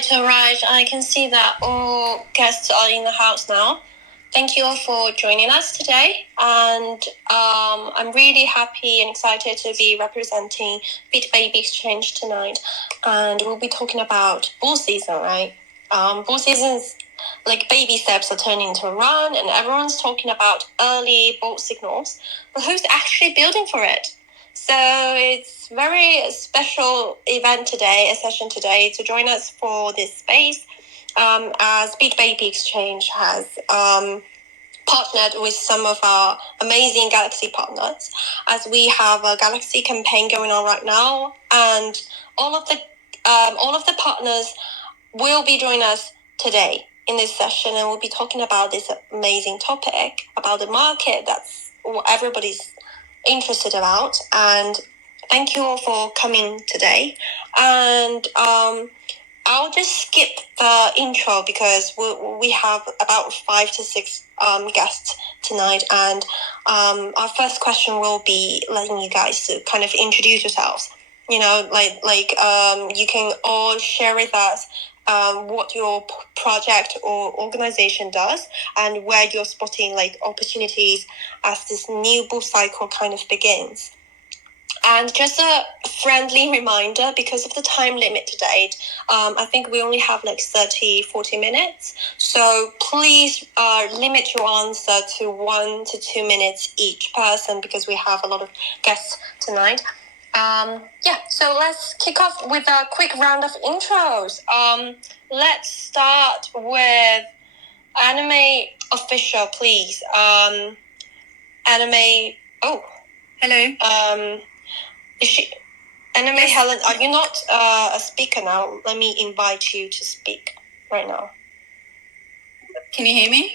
Right. I can see that all guests are in the house now. Thank you all for joining us today. And I'm really happy and excited to be representing BitBaby Exchange tonight. And we'll be talking about bull season, right? Bull season's like baby steps are turning to a run, and everyone's talking about early bull signals. But who's actually building for it? So it's a very special event today, a session today, to join us for this space, as BitBaby Exchange has partnered with some of our amazing Galaxy partners, as we have a Galaxy campaign going on right now, and all of the partners will be joining us today in this session, and we'll be talking about this amazing topic about the market. That's what everybody's interested about. And thank you all for coming today. And I'll just skip the intro because we have about 5 to 6 guests tonight, and our first question will be letting you guys to kind of introduce yourselves. You know, you can all share with us what your project or organization does, and where you're spotting like opportunities as this new bull cycle kind of begins. And just a friendly reminder, because of the time limit today, I think we only have like 40 minutes. So please limit your answer to 1 to 2 minutes each person, because we have a lot of guests tonight. So let's kick off with a quick round of intros. Let's start with Anime Official, please. Anime. Oh, hello. Is she Anime? Yes. Helen? Are you not a speaker now? Let me invite you to speak right now. Can you hear me?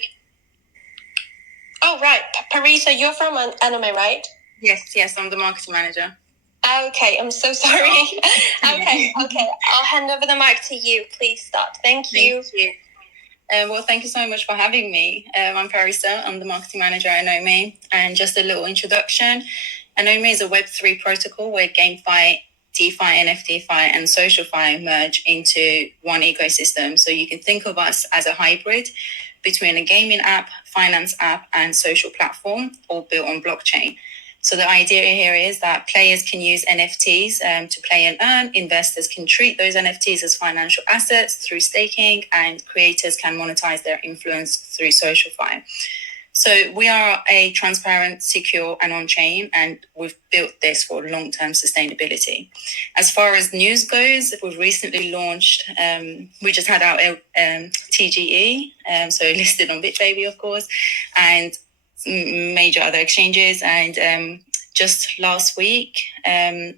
Oh, right. Parisa, you're from Anime, right? Yes, I'm the marketing manager. Okay, I'm so sorry. Okay. I'll hand over the mic to you. Please start. Thank you. Well, thank you so much for having me. I'm Parisa. I'm the marketing manager at Anome. And just a little introduction. Anome is a Web3 protocol where GameFi, DeFi, NFTFi, and SocialFi merge into one ecosystem. So you can think of us as a hybrid between a gaming app, finance app, and social platform, all built on blockchain. So the idea here is that players can use NFTs to play and earn, investors can treat those NFTs as financial assets through staking, and creators can monetize their influence through SocialFi. So we are a transparent, secure, and on-chain, and we've built this for long-term sustainability. As far as news goes, we've recently launched, we just had our TGE, so listed on BitBaby, of course, and major other exchanges. And just last week,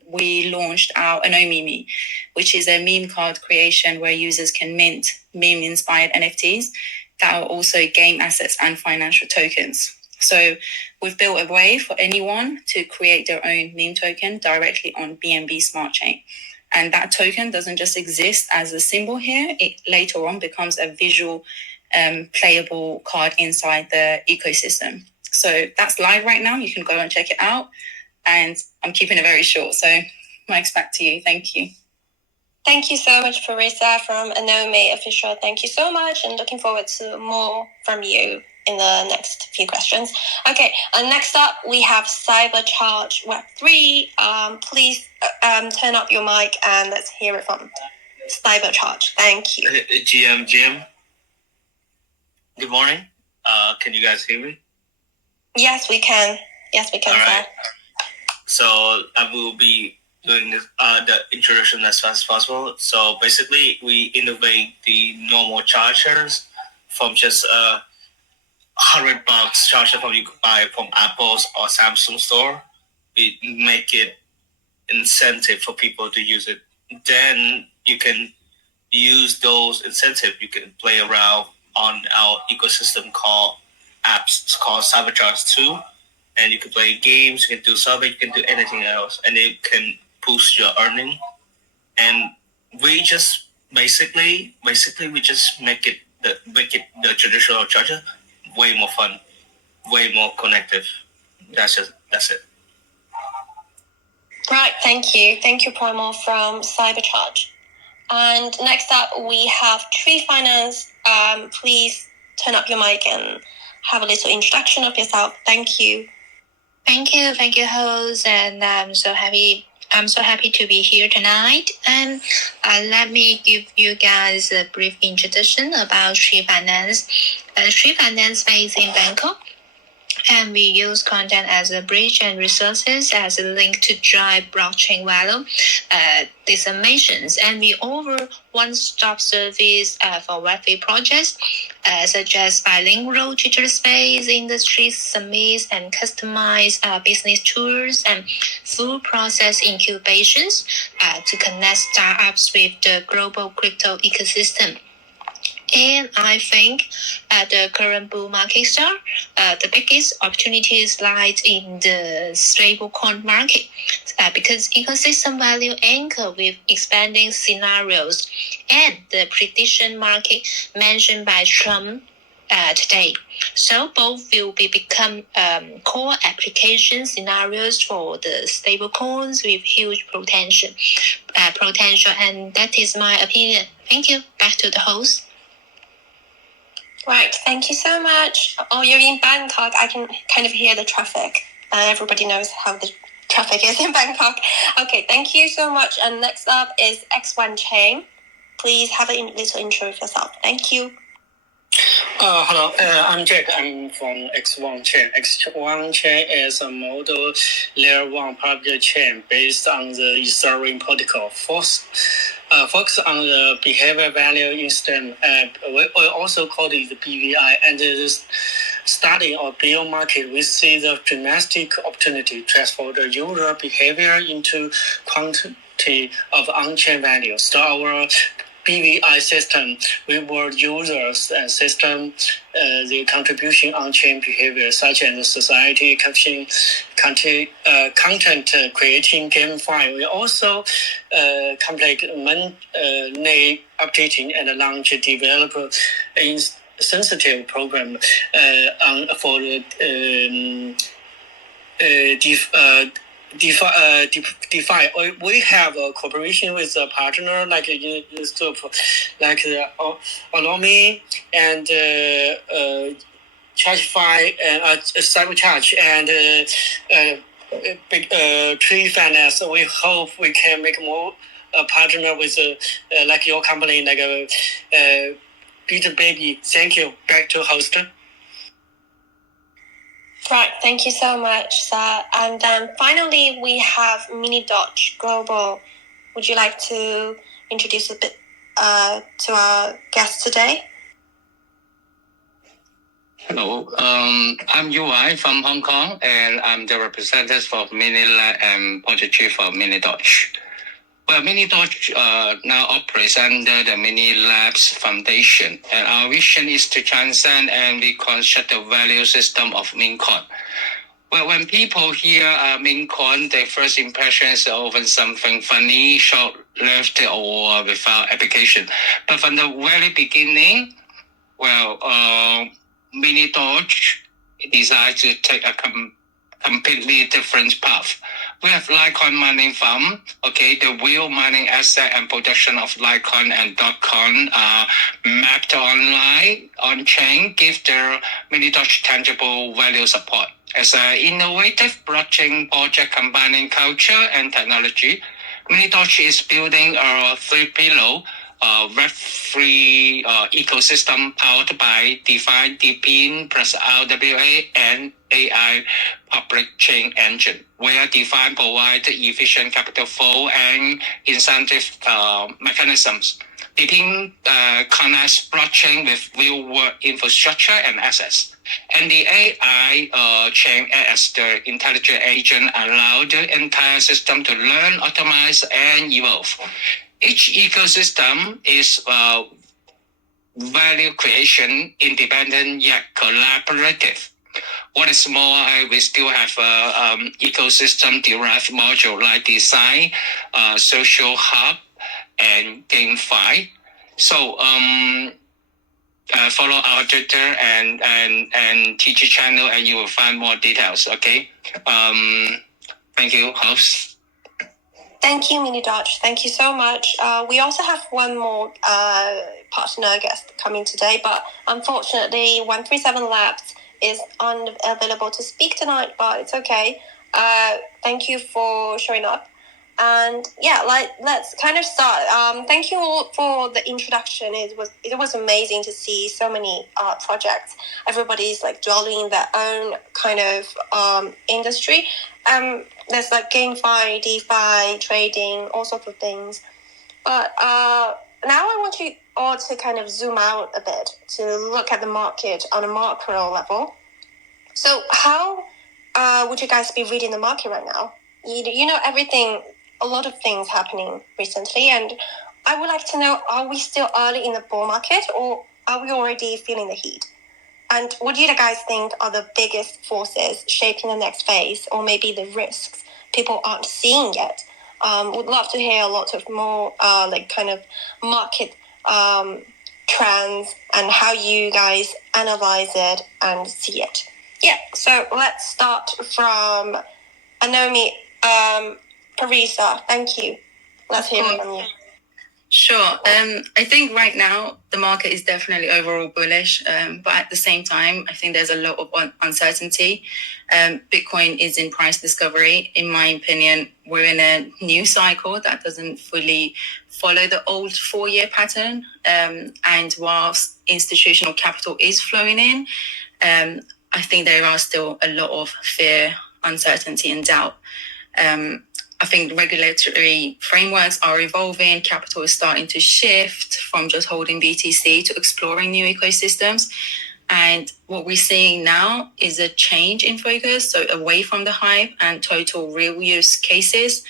we launched our Anomimi, which is a meme card creation where users can mint meme-inspired NFTs that are also game assets and financial tokens. So we've built a way for anyone to create their own meme token directly on BNB Smart Chain. And that token doesn't just exist as a symbol here. It later on becomes a visual playable card inside the ecosystem. So that's live right now. You can go and check it out. And I'm keeping it very short. So Mike's back to you. Thank you. Thank you so much, Parisa from Anome Official. Thank you so much, and looking forward to more from you in the next few questions. Okay, and next up we have Cybercharge Web3. Please turn up your mic and let's hear it from Cybercharge. Thank you. GM. Good morning. Can you guys hear me? Yes, we can. All right. So I will be doing this, the introduction as fast as possible. So basically, we innovate the normal chargers from just $100 charger from you could buy from Apple's or Samsung store. We make it incentive for people to use it. Then you can use those incentives. You can play around on our ecosystem called apps. It's called Cybercharge 2. And you can play games, you can do survey, you can do anything else. And it can boost your earning. And we just basically we just make it the traditional charger way more fun, way more connective. That's it. Right, thank you, Primal from Cybercharge. And next up, we have Tree Finance. Please turn up your mic and have a little introduction of yourself. Thank you. Thank you, host, and I'm so happy to be here tonight. And let me give you guys a brief introduction about Tree Finance. Tree Finance based in Bangkok, and we use content as a bridge and resources as a link to drive blockchain value disseminations. And we offer one-stop service for Web3 projects, such as bilingual digital space, industry summits, and customized business tours and full process incubations to connect startups with the global crypto ecosystem. And I think at the current bull market start, the biggest opportunities lie in the stablecoin market because ecosystem value anchor with expanding scenarios and the prediction market mentioned by Trump today. So both will become core application scenarios for the stablecoins with huge potential. And that is my opinion. Thank you. Back to the host. Right, thank you so much. Oh, you're in Bangkok. I can kind of hear the traffic. Everybody knows how the traffic is in Bangkok. Okay, thank you so much. And next up is XONE Chain. Please have a little intro of yourself. Thank you. Hello, I'm Jack. I'm from XONE Chain. XONE Chain is a model layer 1 public chain based on the Ethereum protocol. Focus on the behavior value instant. We also call it the BVI. And the study of bear market, we see the dramatic opportunity to transfer the user behavior into quantity of on-chain value. So our BVI system reward users and system the contribution on-chain behavior, such as society, content creating, GameFi. We also complete updating and launch developer sensitive program for DeFi. We have a cooperation with a partner like Allow.me and Chargify and Cybercharge and Tree Finance. We hope we can make more partner with like your company, like Peter Baby. Thank you. Back to host. Right, thank you so much, sir. And then finally, we have Mini Dodge Global. Would you like to introduce a bit to our guest today? Hello, I'm UI from Hong Kong, and I'm the representative for Mini Lab and project chief for Mini Dodge. Well, Mini Dodge now operates under the Mini Labs Foundation, and our vision is to transcend and reconstruct the value system of Mincoin. Well, when people hear Mincoin, their first impression is often something funny, short-lived, or without application. But from the very beginning, Mini Dodge decided to take a completely different path. We have Litecoin mining farm. The real mining asset and production of Litecoin and Dogecoin are mapped online on chain, give the Mini Dodge tangible value support. As an innovative blockchain project combining culture and technology, Mini Dodge is building a 3-pillar Web3 ecosystem powered by DeFi, DePIN plus RWA and AI public chain engine, where DeFi provides efficient capital flow and incentive mechanisms. DePIN connects blockchain with real-world infrastructure and assets. And the AI chain as the intelligent agent allow the entire system to learn, optimize, and evolve. Each ecosystem is value creation, independent yet collaborative. What is more, we still have ecosystem-derived module like design, social hub, and GameFi. So follow our Twitter and TG channel, and you will find more details. Okay. Thank you, host. Thank you, Mini Dutch. Thank you so much. We also have one more partner guest coming today, but unfortunately, 137 Labs is unavailable to speak tonight, but it's okay. Thank you for showing up. And yeah, let's kind of start. Thank you all for the introduction. It was amazing to see so many projects. Everybody's like dwelling in their own kind of industry. There's like GameFi, DeFi, trading, all sorts of things. But now I want you all to kind of zoom out a bit to look at the market on a macro level. So how would you guys be reading the market right now? You know everything, a lot of things happening recently, and I would like to know, are we still early in the bull market or are we already feeling the heat? And what do you guys think are the biggest forces shaping the next phase, or maybe the risks people aren't seeing yet? Would love to hear a lot of more like kind of market trends and how you guys analyze it and see it. Yeah, so let's start from Anomi. Parisa, thank you. Let's hear from you. Sure. I think right now the market is definitely overall bullish, but at the same time, I think there's a lot of uncertainty. Bitcoin is in price discovery. In my opinion, we're in a new cycle that doesn't fully follow the old 4-year pattern. And whilst institutional capital is flowing in, I think there are still a lot of fear, uncertainty, and doubt. I think regulatory frameworks are evolving. Capital is starting to shift from just holding BTC to exploring new ecosystems. And what we're seeing now is a change in focus, so away from the hype and total real use cases.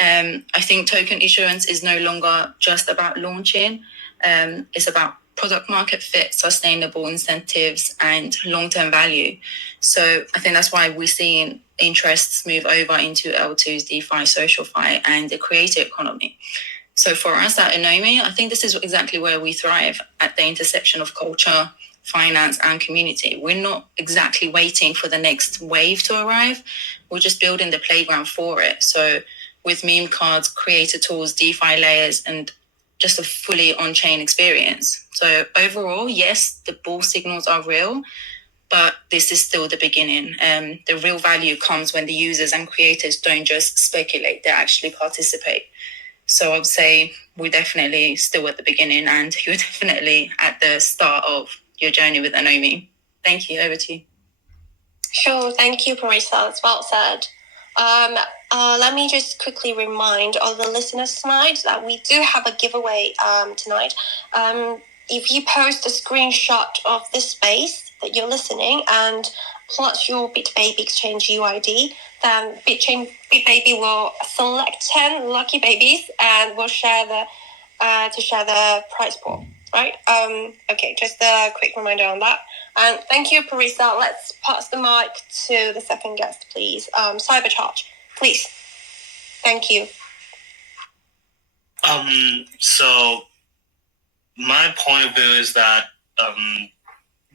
I think token issuance is no longer just about launching. It's about product market fit, sustainable incentives, and long-term value. So I think that's why we're seeing interests move over into L2s, DeFi, SocialFi, and the creator economy. So for us at Anomi, I think this is exactly where we thrive, at the intersection of culture, finance, and community. We're not exactly waiting for the next wave to arrive. We're just building the playground for it. So with meme cards, creator tools, DeFi layers, and just a fully on-chain experience. So overall, yes, the bull signals are real, but this is still the beginning. The real value comes when the users and creators don't just speculate, they actually participate. So I would say we're definitely still at the beginning, and you're definitely at the start of your journey with Anomi. Thank you. Over to you. Sure. Thank you, Parisa. That's well said. Let me just quickly remind all the listeners tonight that we do have a giveaway tonight. If you post a screenshot of this space that you're listening and plus your BitBaby Exchange UID, then BitBaby will select 10 lucky babies and will share the prize pool. Right? Okay, just a quick reminder on that. And thank you, Parisa. Let's pass the mic to the second guest, please. Cybercharge, please. Thank you. So my point of view is that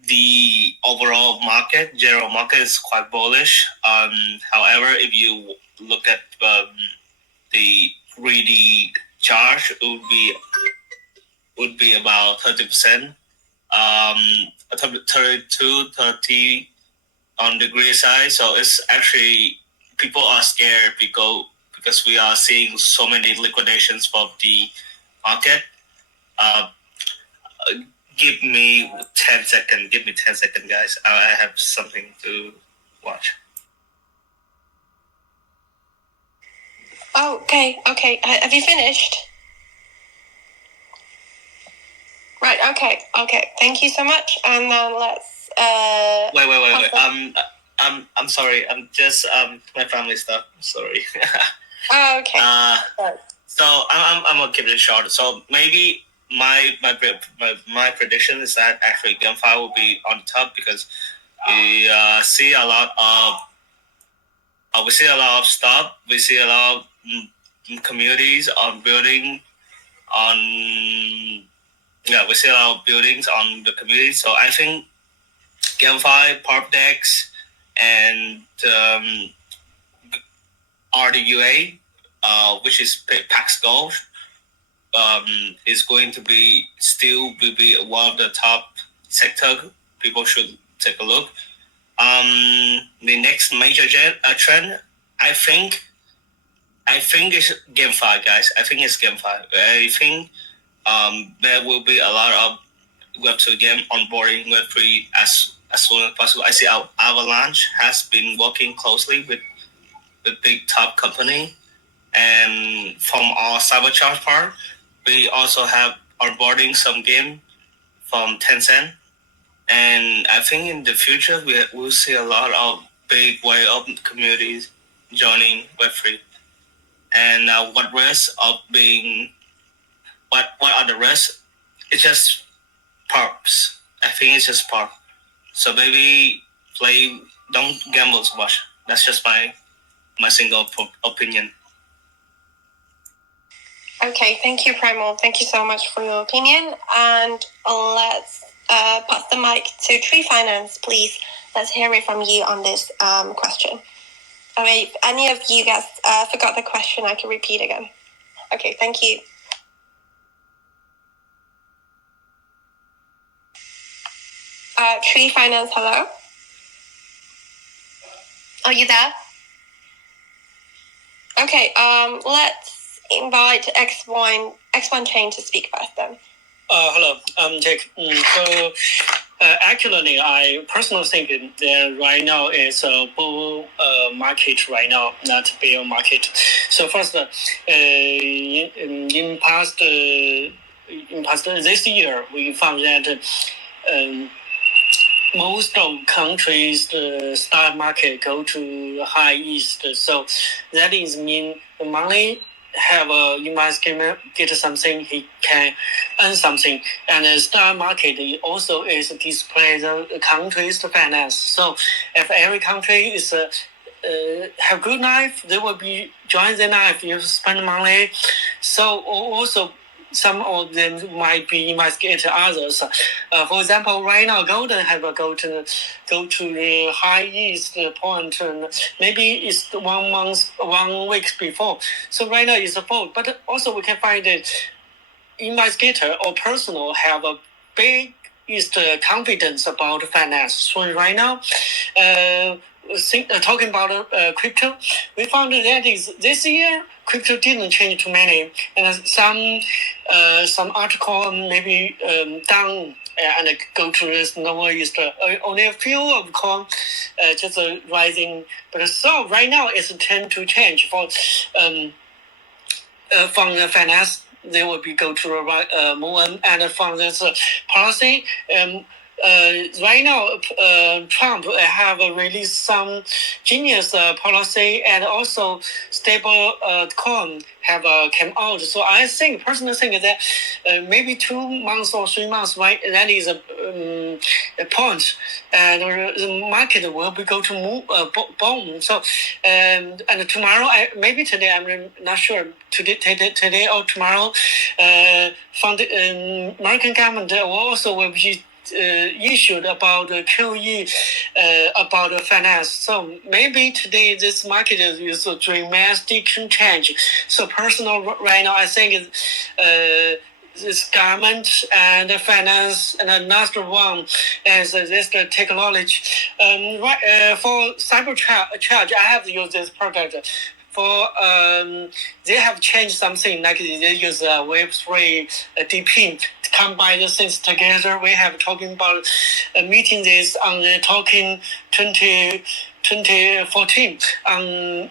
the overall market, general market, is quite bullish. However, if you look at the 3D charge, it would be about 30%, 30 on degree side. So it's actually, people are scared because we are seeing so many liquidations from the market. Give me 10 seconds. Give me 10 seconds, guys. I have something to watch. Oh, okay. Have you finished? Right. Okay. Thank you so much. And then let's. Wait. I'm sorry. I'm just my family stuff. Sorry. Oh, okay. So I'm gonna keep it short. So maybe my prediction is that actually GameFi will be on top because we see a lot of stuff. We see a lot of communities on building on. Yeah, we see a lot of buildings on the community. So I think GameFi, ParpDex, and RDUA which is PAX Gold, is going to be one of the top sector. People should take a look. The next major trend, I think it's GameFi, guys. I think it's GameFi. I think there will be a lot of Web2 game onboarding Web3 as soon as possible. I see Avalanche has been working closely with big top company, and from our Cybercharge part, we also have onboarding some game from Tencent. And I think in the future we'll see a lot of big wave of communities joining Web3. And what are the risks? It's just perps. I think it's just perp. So maybe don't gamble so much. That's just my single opinion. Okay, thank you, Primal. Thank you so much for your opinion. And let's pass the mic to Tree Finance, please. Let's hear it from you on this question. I mean, if any of you guys forgot the question, I can repeat again. Okay, thank you. Tree Finance, hello? Are you there? Okay, let's invite X1 Chain to speak first then. Hello, I'm Jake. So actually, I personally think that right now is a bull market right now, not bear market. So first, in past this year, we found that most of countries the stock market go to high east. So that is mean the money have a investment, get something, he can earn something. And the stock market also is display the country's finance. So if every country is have good life, they will be join the life, you spend money. So also some of them might be invested others. For example, right now Golden have a go to the high east point, and maybe it's 1 week before. So right now it's a fault, but also we can find that investigator or personal have a big confidence about finance. So right now, talking about crypto, we found that is this year crypto didn't change too many, and some article maybe down and go to this lower is only a few of coin just rising, but so right now it's tend to change for from the finance. They will be go to more and from this policy. Right now, Trump have released some genius policy, and also stable coin have came out. So I think personally think that maybe 2 months or 3 months, right? That is a point, and the market will be go to move boom. So and tomorrow, maybe today, I'm not sure. Today or tomorrow, from the American government also will be issued about QE about finance. So maybe today this market is a dramatic change. So personal right now, I think this government and finance, and another one is this technology. For Cybercharge, I have used this product. For they have changed something, like they use Web3 DP to combine the things together. We have talking about meeting this on the talking 2014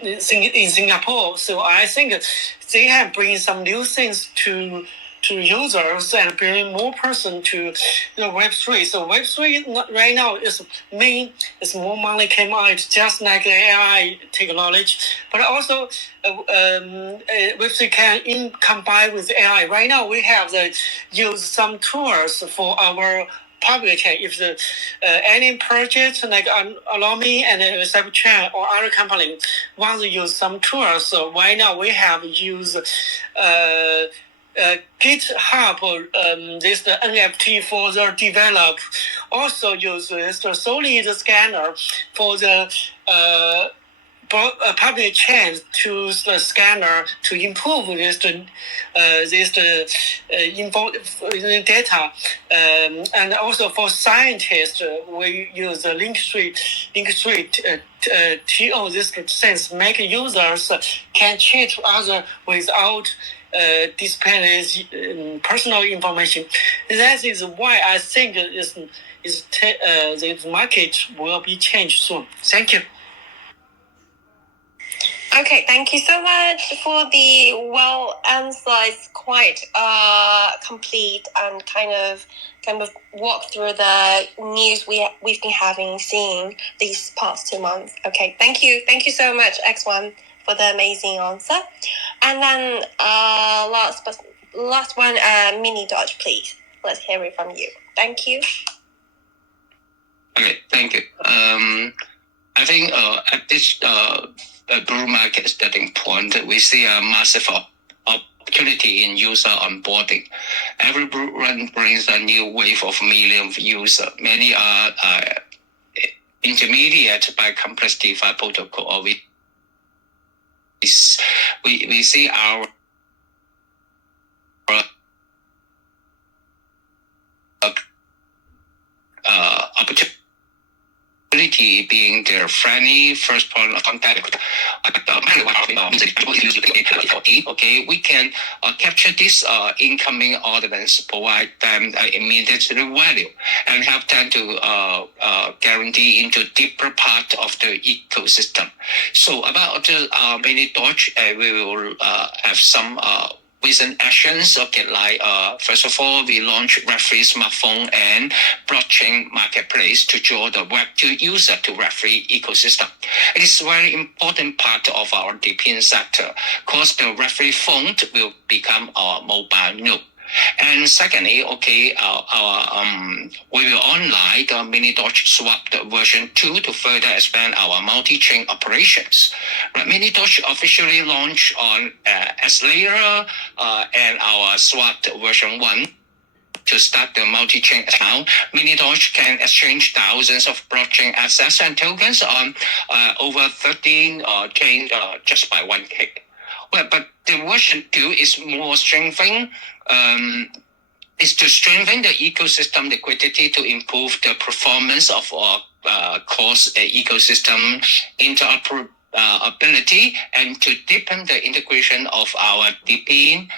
in Singapore. So I think they have bring some new things to users and bring more person to Web3. So Web3 right now is more money came out, just like AI technology, but also Web3 can combine with AI. Right now we have use some tools for our public chain. If any project like Allow Me and Cyberchain or other company want to use some tools, so right now we have used GitHub, this the NFT for the develop. Also use this the Solid scanner for the public chains to the scanner to improve this info data, and also for scientists, we use the link tree TO. This sense make users can cheat other without displaying personal information. That is why I think the market will be changed soon. Thank you. Okay, thank you so much for the well answers, quite complete and kind of walk through the news we've been seeing these past 2 months. Okay, thank you so much, X1, for the amazing answer. And then last one, Mini Dodge, please. Let's hear it from you. Thank you. Okay, thank you. I think at this bull market starting point, we see a massive opportunity in user onboarding. Every bull run brings a new wave of millions of users. Many are intermediate by complex DeFi protocol. Or we see our opportunity being their friendly first point of contact. Okay, we can capture this incoming audience, provide them immediate value, and help them to guarantee into deeper part of the ecosystem. So about the Mini Dodge, we will have some recent actions. Okay, like first of all, we launched Web3 smartphone and blockchain marketplace to draw the Web2 user to Web3 ecosystem. It is a very important part of our DePIN sector, because the Web3 phone will become our mobile node. And secondly, okay, we will online the Mini Dodge Swap version 2 to further expand our multi-chain operations. Mini Dodge officially launched on S-Layer and our Swap version 1. To start the multi-chain account, Mini Dodge can exchange thousands of blockchain assets and tokens on over 13 chains just by one click. Well, but the version 2 is more strengthening. Is to strengthen the ecosystem liquidity to improve the performance of our cross ecosystem interoperability, and to deepen the integration of our DePIN,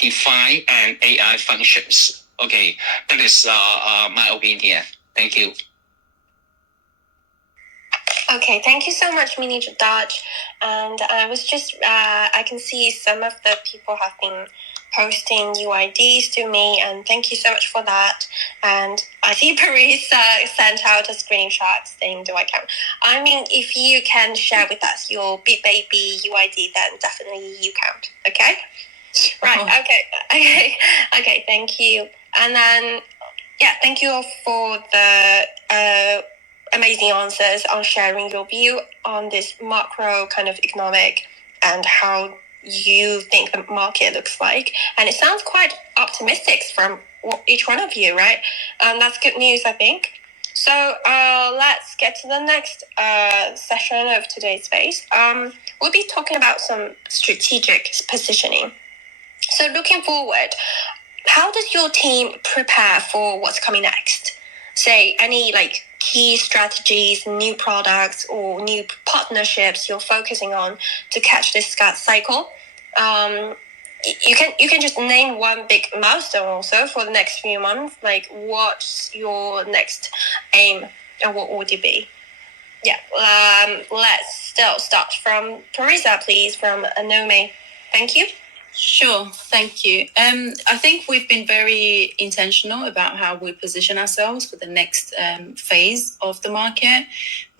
DeFi, and AI functions. Okay, that is my opinion. Thank you. Okay, thank you so much, Mini Dodge. And I was just, I can see some of the people have been posting UIDs to me, and thank you so much for that. And I see Paris sent out a screenshot saying, do I count? I mean, if you can share with us your Big Baby UID, then definitely you count, okay? Right, okay, thank you. And then, yeah, thank you all for the amazing answers on sharing your view on this macro kind of economic and how you think the market looks like. And it sounds quite optimistic from each one of you, right? That's good news, I think. So let's get to the next session of today's space. We'll be talking about some strategic positioning. So looking forward, how does your team prepare for what's coming next? Say any like key strategies, new products, or new partnerships you're focusing on to catch this cycle. You can just name one big milestone also for the next few months. Like, what's your next aim and what would it be? Yeah, let's still start from Teresa, please, from Anome. Thank you. Sure, thank you. I think we've been very intentional about how we position ourselves for the next phase of the market.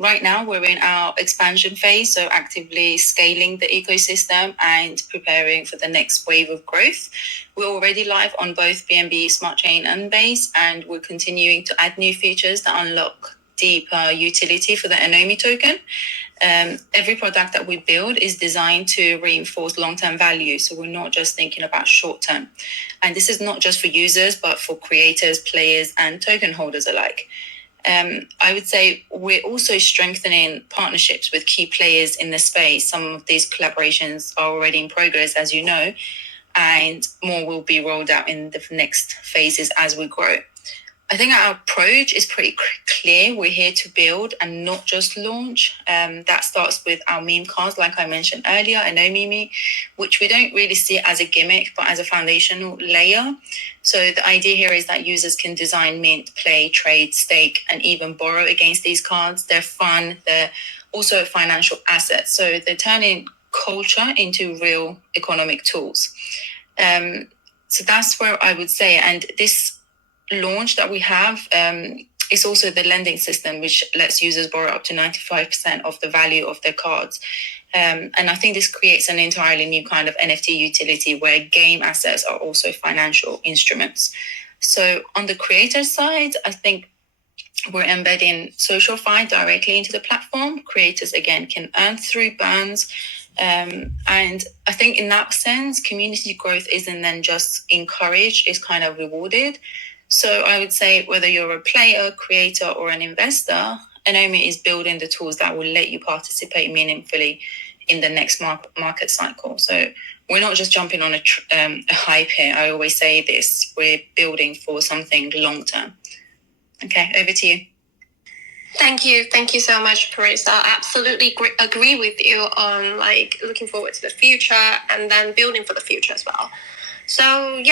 Right now, we're in our expansion phase, so actively scaling the ecosystem and preparing for the next wave of growth. We're already live on both BNB, Smart Chain, and Base, and we're continuing to add new features that unlock deeper utility for the Anome token. Every product that we build is designed to reinforce long-term value. So we're not just thinking about short-term. And this is not just for users, but for creators, players, and token holders alike. I would say we're also strengthening partnerships with key players in the space. Some of these collaborations are already in progress, as you know, and more will be rolled out in the next phases as we grow. I think our approach is pretty clear. We're here to build and not just launch. That starts with our meme cards, like I mentioned earlier, and Meme, which we don't really see as a gimmick, but as a foundational layer. So the idea here is that users can design, mint, play, trade, stake, and even borrow against these cards. They're fun. They're also a financial asset. So they're turning culture into real economic tools. So that's where I would say, and this launch that we have is also the lending system, which lets users borrow up to 95% of the value of their cards. And I think this creates an entirely new kind of NFT utility where game assets are also financial instruments. So on the creator side, I think we're embedding SocialFi directly into the platform. Creators, again, can earn through burns. And I think in that sense, community growth isn't then just encouraged, it's kind of rewarded. So I would say whether you're a player, creator, or an investor, Anomi is building the tools that will let you participate meaningfully in the next market cycle. So we're not just jumping on a hype here. I always say this, we're building for something long-term. Okay, over to you. Thank you so much, Parisa. I absolutely agree with you on looking forward to the future and then building for the future as well. So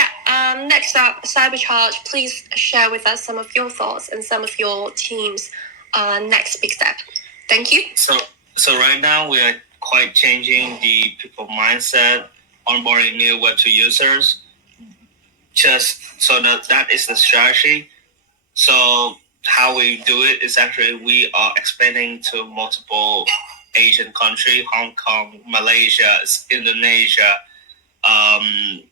next up, Cybercharge, please share with us some of your thoughts and some of your team's next big step. Thank you. So right now we are quite changing the people mindset, onboarding new Web2 users. Just so that is the strategy. So how we do it is actually we are expanding to multiple Asian countries, Hong Kong, Malaysia, Indonesia,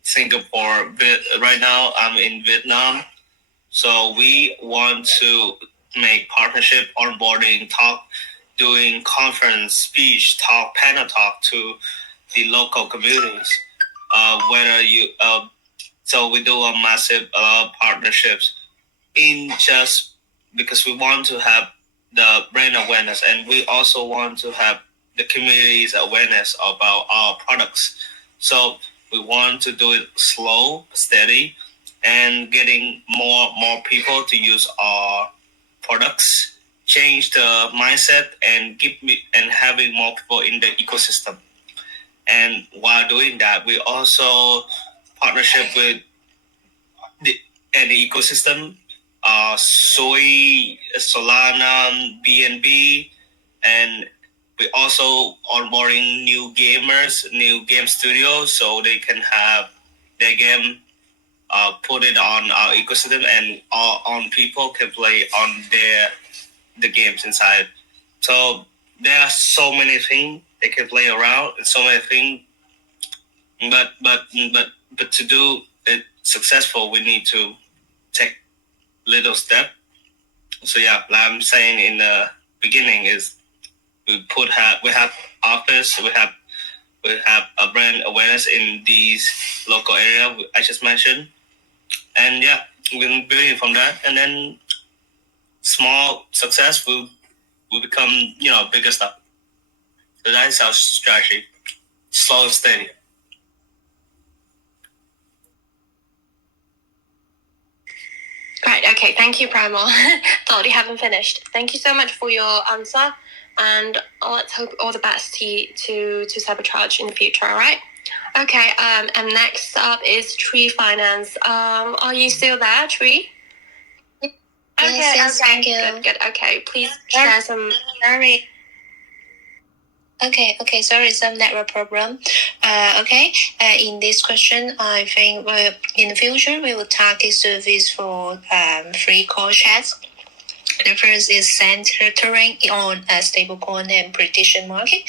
Singapore. Right now I'm in Vietnam. So we want to make partnership, onboarding, talk, doing conference, speech, talk, panel talk to the local communities. So we do a massive partnerships in just because we want to have the brand awareness, and we also want to have the community's awareness about our products. So we want to do it slow, steady, and getting more people to use our products, change the mindset, and having more people in the ecosystem. And while doing that, we also partnership with the ecosystem, Soy, Solana, BNB, and we also onboarding new gamers, new game studios, so they can have their game put it on our ecosystem, and on people can play on the games inside. So there are so many things they can play around, and so many things. But to do it successful, we need to take little step. So like I'm saying in the beginning is we have office, we have a brand awareness in these local area I just mentioned, and we've been building from that, and then small success will become bigger stuff. So that is our strategy, slow and steady. Right, okay, thank you, Primal. Thought you haven't finished. Thank you so much for your answer, and let's hope all the best to Cybercharge in the future, all right? Okay, and next up is Tree Finance. Are you still there, Tree? Yes, thank you. Good. Okay, please share some... Sorry. Okay, sorry, some network problem. In this question, I think in the future, we will target service for free call chats. The first is centering on a stablecoin and prediction market.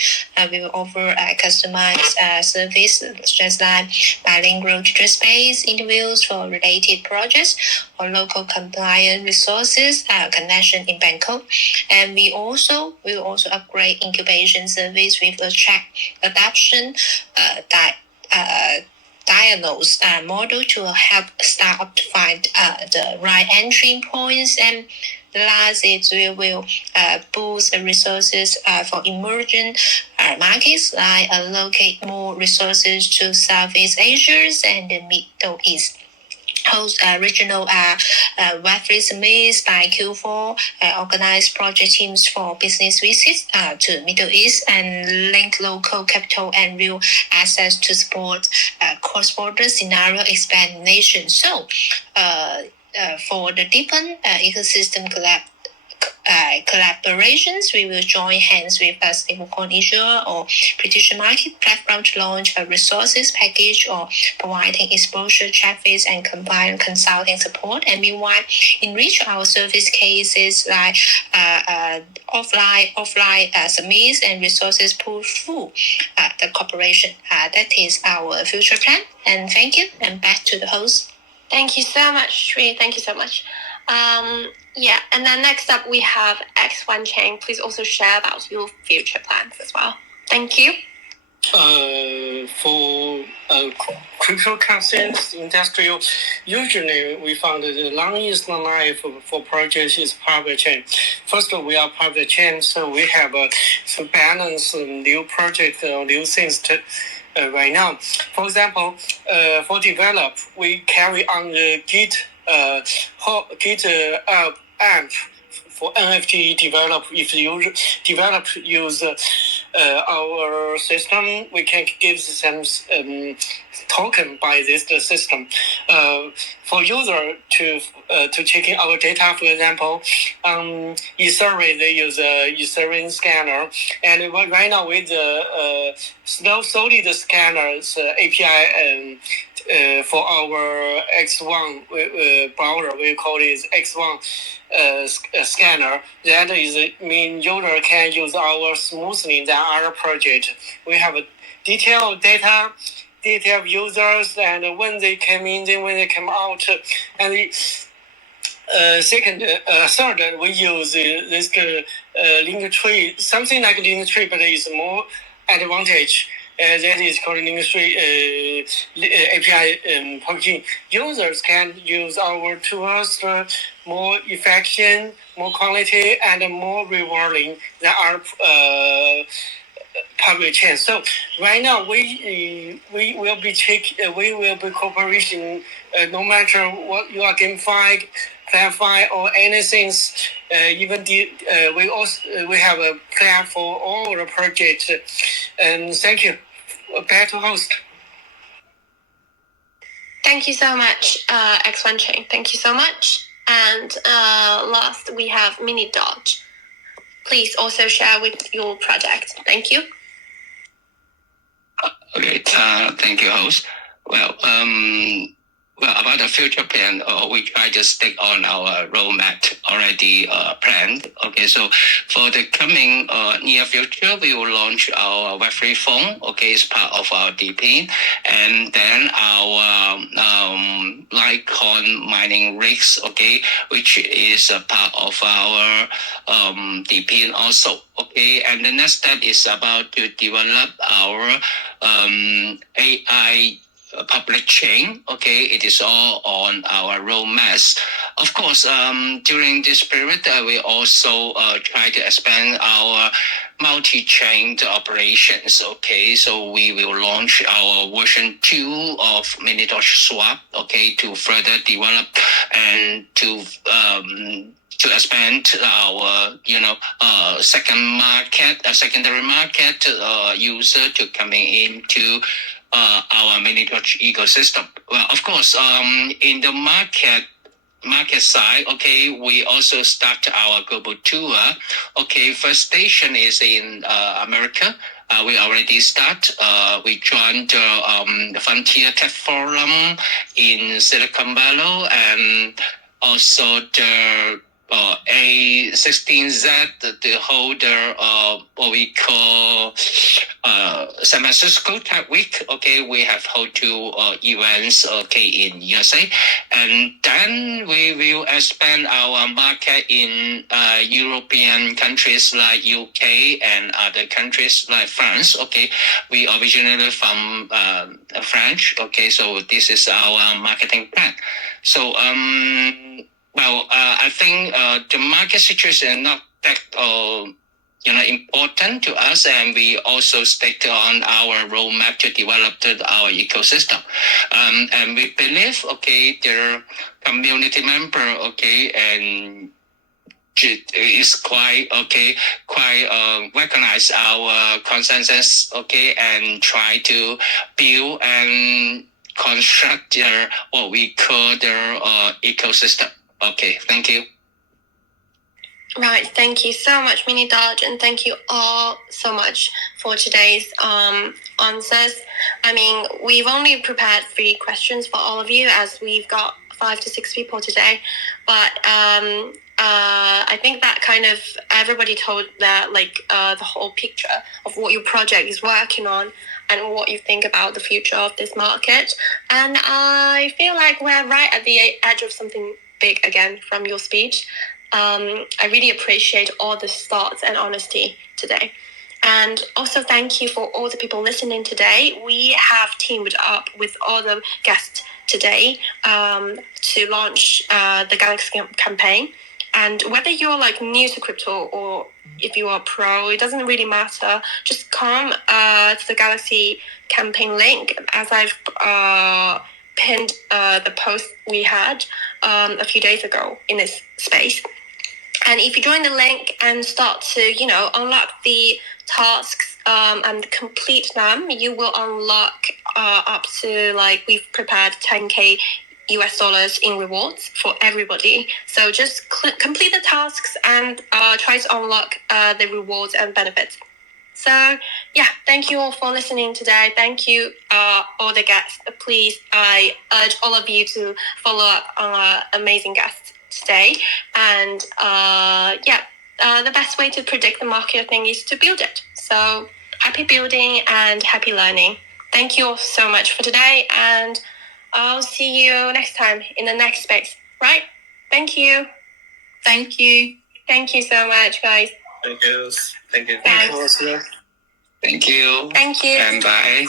We will offer a customized service just like bilingual tutor space interviews for related projects or local compliance resources connection in Bangkok. And we will also upgrade incubation service with attract adoption diagnose model to help startup to find the right entry points. And the last is we will boost the resources for emerging markets, like allocate more resources to Southeast Asia and the Middle East. Host regional Web3 summits by Q4, organize project teams for business visits to Middle East, and link local capital and real assets to support cross-border scenario expansion. So, for the deepen ecosystem collaborations, we will join hands with a stablecoin issuer or prediction market platform to launch a resources package or providing exposure traffic and combined consulting support. And meanwhile, enrich our service cases like offline summits and resources pull through the corporation. That is our future plan. And thank you. And back to the host. Thank you so much, Sri. Thank you so much. Yeah, and then next up we have X1 Chain. Please also share about your future plans as well. Thank you. For cryptocurrency industrial, usually we found the longest life for projects is private chain. First, we are private chain, so we have to balance new projects or new things to. Right now, for example, for develop, we carry on the Git app for NFT develop. If you develop use our system, we can give some token by this system for user to checking our data. For example, Ethereum, they use a Ethereum scanner, and right now with the solid scanners API for our X1 browser, we call it X1 scanner. That is mean user can use our smoothly than our project. We have detailed data, detailed users, and when they come in, then when they come out, and third, we use this link tree, something like link tree, but it's more advantage. That is called link tree API packaging. Users can use our tools more effective, more quality, and more rewarding than our public chain. So right now we will be cooperation no matter what you are GameFi, PlanFi, or anything. Even we have a plan for all the projects. And thank you. Back to host. Thank you so much, X1 Chain. Thank you so much. And last, we have Mini Dodge. Please also share with your project. Thank you. Okay, thank you, host. Well, about the future plan, we try to stick on our roadmap already planned. Okay, so for the coming near future, we will launch our Web3 phone. Okay, it's part of our DP, and then our Litecoin mining rigs. Okay, which is a part of our DP also. Okay, and the next step is about to develop our AI public chain. Okay, it is all on our roadmaps. Of course, during this period, we also try to expand our multi-chain operations. Okay, so we will launch our version 2 of Mini.Swap. Okay, to further develop and to expand our secondary market user to coming into our Mini.Doge ecosystem. Well, of course, in the market side, okay, we also start our global tour. Okay, first station is in America. We already start. We joined the Frontier Tech Forum in Silicon Valley, and also the A16Z, the holder of what we call San Francisco Tech Week. Okay, we have hold 2 events, okay, in USA, and then we will expand our market in European countries like UK and other countries like France. Okay, we originally from French. Okay, so this is our marketing plan. So I think the market situation is not that important to us, and we also stick on our roadmap to develop our ecosystem. And we believe, okay, the community member, okay, and is quite recognize our consensus, okay, and try to build and construct what we call the ecosystem. Okay, thank you. Right, thank you so much, Mini Dodge, and thank you all so much for today's answers. I mean, we've only prepared 3 questions for all of you, as we've got 5 to 6 people today, but I think that kind of everybody told that the whole picture of what your project is working on and what you think about the future of this market. And I feel like we're right at the edge of something big again from your speech. I really appreciate all the thoughts and honesty today. And also thank you for all the people listening today. We have teamed up with all the guests today to launch the Galaxy campaign. And whether you're new to crypto or if you are pro, it doesn't really matter. Just come to the Galaxy campaign link, as I've pinned the post we had a few days ago in this space. And if you join the link and start to, unlock the tasks and complete them, you will unlock up to we've prepared 10K US dollars in rewards for everybody. So just complete the tasks and try to unlock the rewards and benefits. So yeah, thank you all for listening today. Thank you all the guests. Please, I urge all of you to follow up on our amazing guests today. And the best way to predict the market, I think, is to build it. So happy building and happy learning. Thank you all so much for today, and I'll see you next time in the next space, right? Thank you. Thank you. Thank you so much, guys. Thank you. Thank you. Thanks. Thank you. Thank you. And bye.